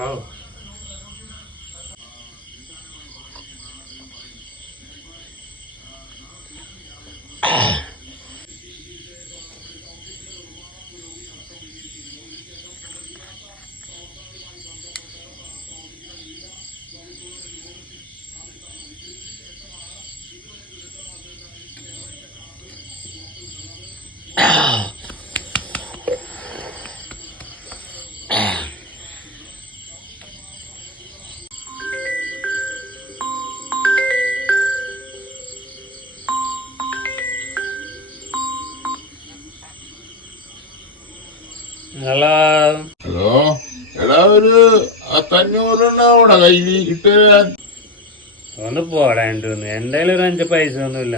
Oh. Hello hello, എടാ ഒരു 500 കയ്യിൽ ഇട്ടുതരാൻ. ഒന്ന് പോടാണ്ട് എൻ്റെ ഒരു 5 പൈസ ഒന്നുമില്ല.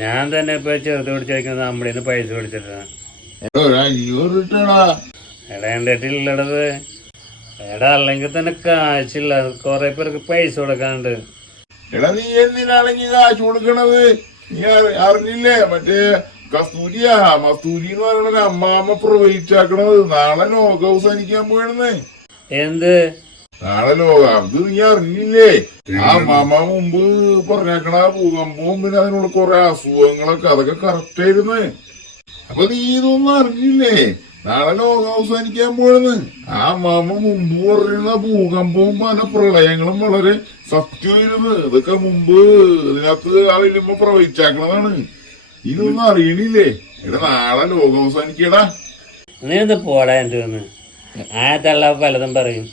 ഞാൻ തന്നെ ഇപ്പൊ ചെറുത് പിടിച്ചിരിക്കുന്നത് നമ്മുടെ നിന്ന് പൈസ പിടിച്ചിട്ടാണ്. എടാ ഒരു 500 ഇട്ടടാ. എടാ എൻ്റെ അടുത്തുള്ളത് എടാ, അല്ലെങ്കിൽ തന്നെ കാശില്ല. കൊറേ പേർക്ക് പൈസ കൊടുക്കാണ്ട്. എടാ നീ എന്തിനാണെങ്കിൽ കാശ് കൊടുക്കണത്? നീ അറിഞ്ഞില്ലേ മറ്റേ മസ്തൂരി എന്ന് പറയണ അമ്മാമ്മ പ്രവഹിച്ചാക്കണത് നാളെ ലോക അവസാനിക്കാൻ പോയിടുന്നേ. എന്ത് നാളെ ലോകം? അത് നീ അറിഞ്ഞില്ലേ? ആ അമ്മാമ്മ മുമ്പ് പറഞ്ഞേക്കണ ഭൂകമ്പവും പിന്നെ അതിനുള്ള കുറെ അസുഖങ്ങളൊക്കെ അതൊക്കെ കറക്റ്റ് ആയിരുന്നു. അപ്പൊ നീ ഇതൊന്നും അറിഞ്ഞില്ലേ? നാളെ ലോകം അവസാനിക്കാൻ പോയെന്ന് ആ അമ്മാമ്മ മുമ്പ് പറഞ്ഞിരുന്ന ഭൂകമ്പവും പല പ്രളയങ്ങളും വളരെ സത്യമായിരുന്നു. ഇതൊക്കെ മുമ്പ് ഇതിനകത്ത് ആ വലിയമ്മ പ്രവഹിച്ചാക്കണതാണ്. ഇതൊന്നും അറിയണില്ലേ? എടാ നാളെ ലോകം അവസാനിക്കടാ. നീ ഒന്ന് പോടാ എൻ്റെ ഒന്ന്. ആ തള്ള പലതും പറയും.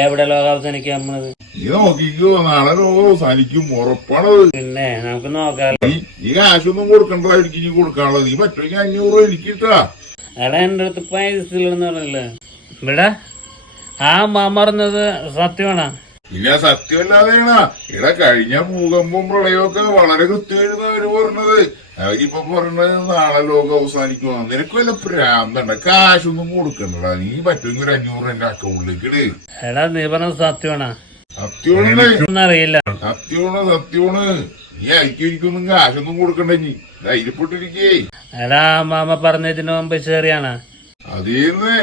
എവിടെ ലോകം അവസാനിക്കാൻ പോണത്? നീ നോക്കിക്കോ, നാളെ ലോകം അവസാനിക്കും, ഉറപ്പാണത്. പിന്നെ നമുക്ക് നോക്കാലോ. ഈ കാശൊന്നും കൊടുക്കണ്ടതായിരിക്കും നീ കൊടുക്കാനുള്ളത്. നീ പറ്റുമെങ്കിൽ 500 എനിക്ക് കിട്ടാ. എടാ എൻ്റെ അടുത്ത് പൈസ ഇല്ലെന്ന് പറഞ്ഞില്ലേ? ഇവിടെ ആ മാമ പറഞ്ഞത് സത്യമാണോ? പിന്നെ സത്യമല്ലാതെയാണ്. ഇവിടെ കഴിഞ്ഞ ഭൂകമ്പവും പ്രളയമൊക്കെ വളരെ കൃത്യമായിരുന്നു അവര് പറഞ്ഞത്. അവരിപ്പൊ പറഞ്ഞത് നാളെ ലോകം അവസാനിക്കുമോ. നിനക്ക് വല്ല പ്രാന്തണ്ട? കാശൊന്നും കൊടുക്കണ്ടടാ. നീ പറ്റുമെങ്കിൽ ഒരു 500 എന്റെ അക്കൗണ്ടിലേക്ക് ഇട്. എടാ നീ പറഞ്ഞത് സത്യമാണോ? സത്യമാണ്, അറിയില്ല. സത്യമാണ്. നീ എനിക്കൊന്നും കാശൊന്നും കൊടുക്കണ്ട. നീ ധൈര്യപ്പെട്ടിരിക്കേ. എടാ മാമ പറഞ്ഞതിന് മുമ്പ് ശരിയാണ്. അതേന്നേ.